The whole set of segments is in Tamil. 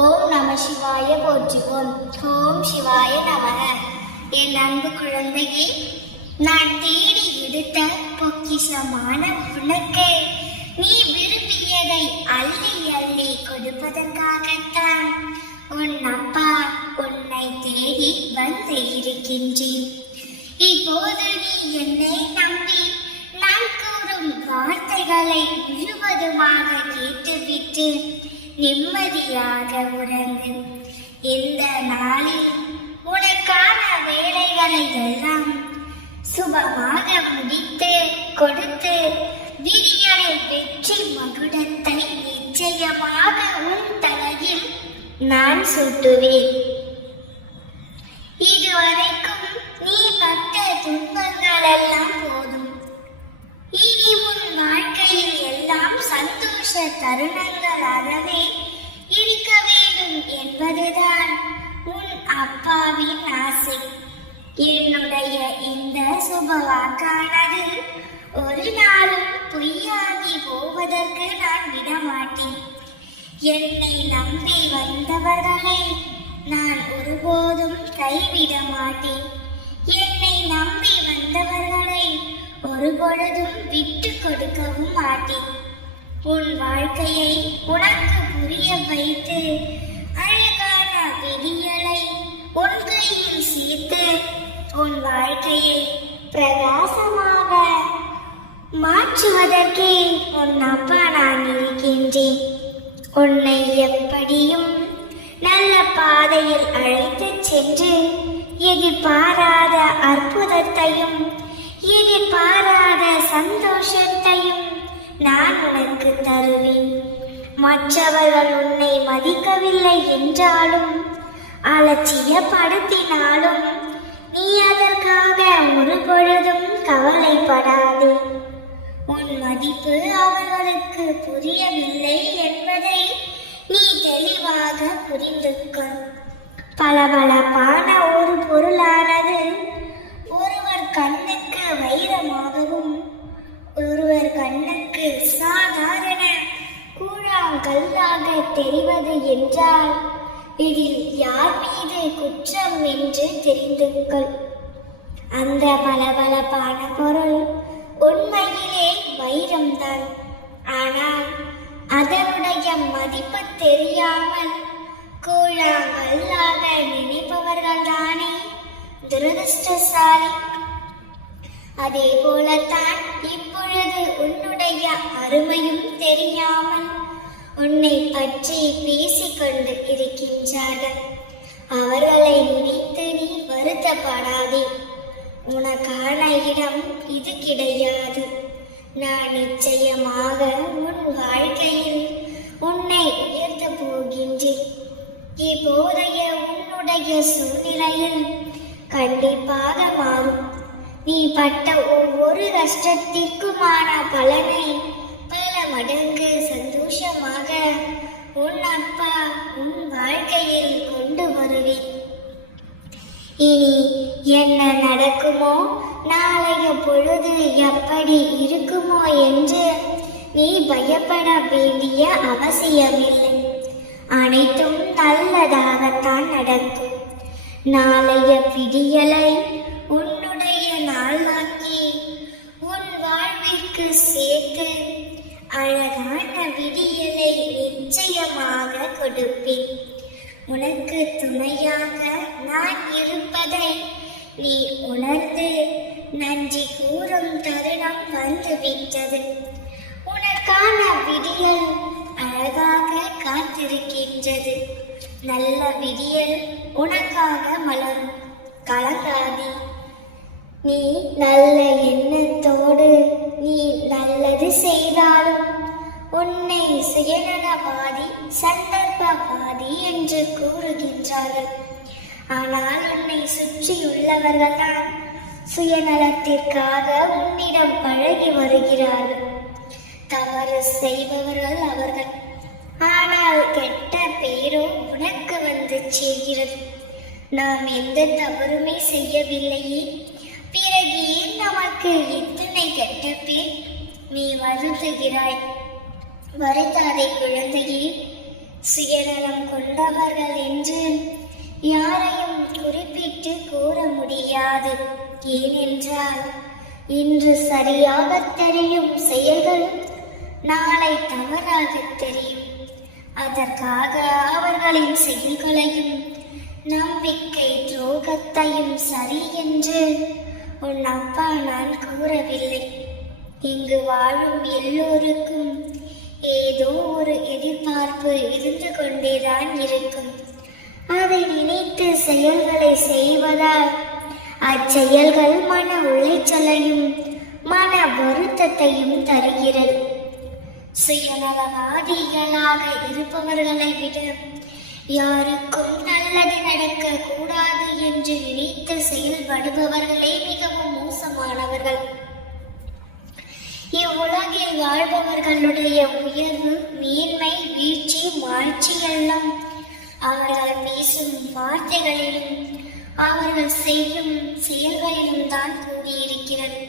ஓம் நம சிவாய போற்றுவோம். ஓம் சிவாய நமக என் அன்பு குழந்தையே நான் தேடி எடுத்த பொக்கிஷமான உனக்கு. நீ விரும்பியதை அள்ளி அள்ளி கொடுப்பதற்காகத்தான் உன் அப்பா உன்னை தேடி வந்து இருக்கின்றேன். இப்போது நீ என்னை நம்பி நான் கூறும் வார்த்தைகளை முழுவதுமாக கேட்டுவிட்டு நிம்மதியாக உறங்கு. இந்த நாளில் உனக்கான வேலைகளை எல்லாம் சுபமாக முடித்து கொடுத்து விரியனை வெற்றி மகுடத்தை நிச்சயமாக உன் தலையில் நான் சூட்டுவேன். தருணங்களாகவே இருக்க வேண்டும் என்பதுதான் உன் அப்பாவின் ஆசை. என்னுடைய இந்த சுபவாக்கானது ஒரு நாளும் பொய்யாகி போவதற்கு நான் விடமாட்டேன். என்னை நம்பி வந்தவர்களை நான் ஒருபோதும் கைவிட மாட்டேன் என்னை நம்பி வந்தவர்களை ஒருபொழுதும் விட்டு கொடுக்கவும் மாட்டேன். உன் வாழ்க்கையை உனக்கு புரிய வைத்து அழகான விடியலை உன் கையில் சேர்த்து உன் வாழ்க்கையை பிரகாசமாக மாற்றுவதற்கே உன் அப்பா நான் இருக்கின்றேன். உன்னை எப்படியும் நல்ல பாதையில் அழைத்துச் சென்று எதிர்பாராத அற்புதத்தையும் எதிர்பாராத சந்தோஷத்தையும் நான் உனக்கு தருவேன். மற்றவர்கள் உன்னை மதிக்கவில்லை என்றாலும் அலட்சியப்படுத்தினாலும் நீ அதற்காக ஒரு பொழுதும் கவலைப்படாதே. உன் மதிப்பு அவர்களுக்கு புரியவில்லை என்பதை நீ தெளிவாக புரிந்து கொள் பளபளப்பான ஒரு பொருளானது தெரிவது என்றால் இதில் யார் மீது குற்றம் என்று தெரிந்து கொள் அந்த பளபளப்பான பொருள் உண்மையிலே வைரம்தான். ஆனால் அதனுடைய மதிப்பு தெரியாமல் கூழாங்கல்லாக நினைப்பவர்கள் தானே துரதிருஷ்டசாலி. அதே போலத்தான் இப்பொழுது உன்னுடைய அருமையும் தெரியாமல் உன்னை பற்றி பேசிக்கொண்டு இருக்கின்றார்கள் அவர்களை நினைத்து நீ வருத்தப்படாதே. உனக்கான இடம் இது கிடையாது. நான் நிச்சயமாக உன் வாழ்க்கையில் உன்னை உயர்த்த போகின்றேன். இப்போதைய உன்னுடைய சூழ்நிலையில் கண்டிப்பாக மாறும். நீ பட்ட ஒவ்வொரு கஷ்டத்திற்குமான பலனை இனி என்ன நடக்குமோ நாளைய பொழுது எப்படி இருக்குமோ என்று நீ பயப்பட வேண்டிய அவசியமில்லை. அனைத்தும் நல்லதாகத்தான் நடக்கும். நாளைய விடியலை உன்னுடைய நாளாக்கி உன் வாழ்விற்கு சேர்த்து அழகான விடியலை நிச்சயமாக கொடுப்பேன். உனக்கு துணையாக நான் இருப்பதை நீ உணர்ந்து நன்றி கூறும் தருணம் வந்துவிட்டது. உனக்கான விடியல் அழகாக காத்திருக்கின்றது. நல்ல விடியல் உனக்காக மலரும். கலங்காதி. நீ நல்ல எண்ணத்தோடு நீ நல்லது செய்தாலும் உன்னை சுயநலவாதி நீ என்று கூறுகின்றார்கள். ஆனால் உன்னை சுற்றியுள்ளவர்கள் தான் சுயநலத்திற்காக உன்னிடம் பழகி வருகிறார்கள். தவறு செய்பவர்கள் அவர்கள். ஆனால் கெட்ட பேரோ உனக்கு வந்து சேர்கிறது. நாம் எந்த தவறுமே செய்யவில்லையே. பிறகு ஏன் நமக்கு இத்தனை கெட்ட பேர்? நீ வருந்துகிறாய். வருத்தாதே குழந்தையே. சுயநலம் கொண்டவர்கள் என்று யாரையும் குறிப்பிட்டு கூற முடியாது. ஏனென்றால் இன்று சரியாக தெரியும் செயல்கள் நாளை தவறாக தெரியும். அதற்காக அவர்களின் செயல்களையும் நம்பிக்கை துரோகத்தையும் சரி என்று உன் அப்பா நான் கூறவில்லை. இங்கு வாழும் எல்லோருக்கும் ஏதோ ஒரு எதிர்பார்ப்பு இருந்து கொண்டேதான் இருக்கும். அதை நினைத்து செயல்களை செய்வதால் அச்செயல்கள் மன உளைச்சலையும் மன வருத்தத்தையும் தருகிறது. சுயநலவாதிகளாக இருப்பவர்களை விட யாருக்கும் நல்லது நடக்க கூடாது என்று நினைத்து செயல்படுபவர்களே மிகவும் மோசமானவர்கள். இவ்வுலகில் வாழ்பவர்களுடைய உயர்வு மேன்மை வீழ்ச்சி வாழ்ச்சி எல்லாம் அவர்கள் பேசும் வார்த்தைகளிலும் அவர்கள் செய்யும் செயல்களிலும் தான் கூடியிருக்கிறது.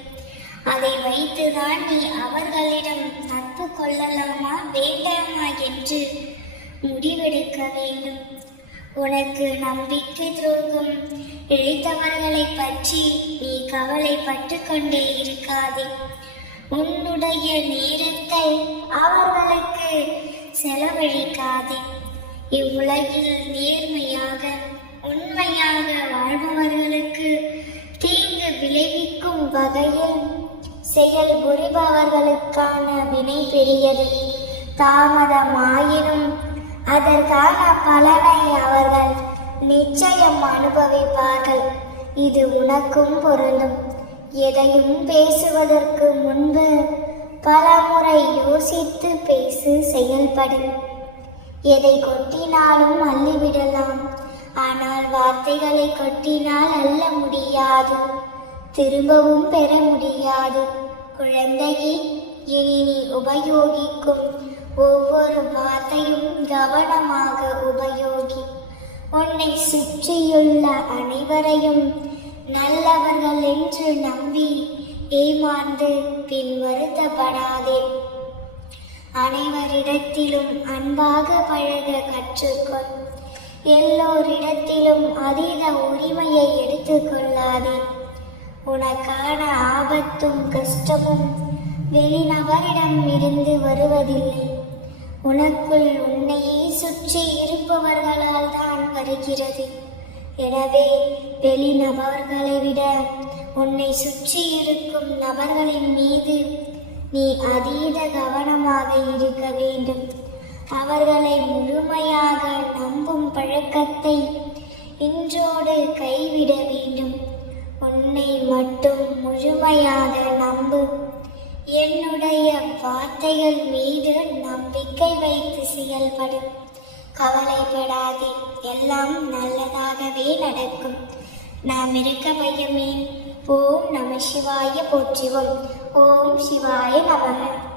அதை வைத்துதான் நீ அவர்களிடம் நட்பு கொள்ளலாமா வேண்டாமா என்று முடிவெடுக்க வேண்டும். உனக்கு நம்பிக்கை துரோகம் இழைத்தவர்களை பற்றி நீ கவலைப்பட்டு கொண்டே இருக்காதே. உன்னுடைய நேரத்தை அவர்களுக்கு செலவழிக்காதே. இவ்வுலகில் நேர்மையாக உண்மையாக வாழ்பவர்களுக்கு தீங்கு விளைவிக்கும் வகையில் செயல் புரிபவர்களுக்கான வினை பெரியது. தாமதமாயினும் அதற்கான பலனை அவர்கள் நிச்சயம் அனுபவிப்பார்கள். இது உனக்கும் பொருந்தும். எதையும் பேசுவதற்கு முன்பு பலமுறை யோசித்து பேசு செயல்படு. எதை கொட்டினாலும் அள்ளிவிடலாம். ஆனால் வார்த்தைகளை கொட்டினால் அள்ள முடியாது. திரும்பவும் பெற முடியாது. குழந்தையே இனி நீ உபயோகிக்கும் ஒவ்வொரு வார்த்தையும் கவனமாக உபயோகி. உன்னை சுற்றியுள்ள அனைவரையும் நல்லவர்கள் என்று நம்பி ஏமாந்து பின் வருத்தப்படாதே அனைவரிடத்திலும் அன்பாக பழக கற்றுக்கொள். எல்லோரிடத்திலும் அதீத உரிமையை எடுத்துக்கொள்ளாதே உனக்கான ஆபத்தும் கஷ்டமும் வெளிநபரிடம் இருந்து வருவதில்லை. உனக்குள் உன்னையே சுற்றி இருப்பவர்களால் தான் வருகிறது. எனவே வெளி நபர்களை விட உன்னை சுற்றி இருக்கும் நபர்களின் மீது நீ அதீத கவனமாக இருக்க வேண்டும். அவர்களை முழுமையாக நம்பும் பழக்கத்தை இன்றோடு கைவிட வேண்டும். உன்னை மட்டும் முழுமையாக நம்பு. என்னுடைய வார்த்தைகள் மீது நம்பிக்கை வைத்து செயல்படும் கவலைப்படாதே எல்லாம் நல்லதாகவே நடக்கும். நாம் இருக்க மையமே ஓம் நம சிவாய போற்றுவோம். ஓம் சிவாய நமக.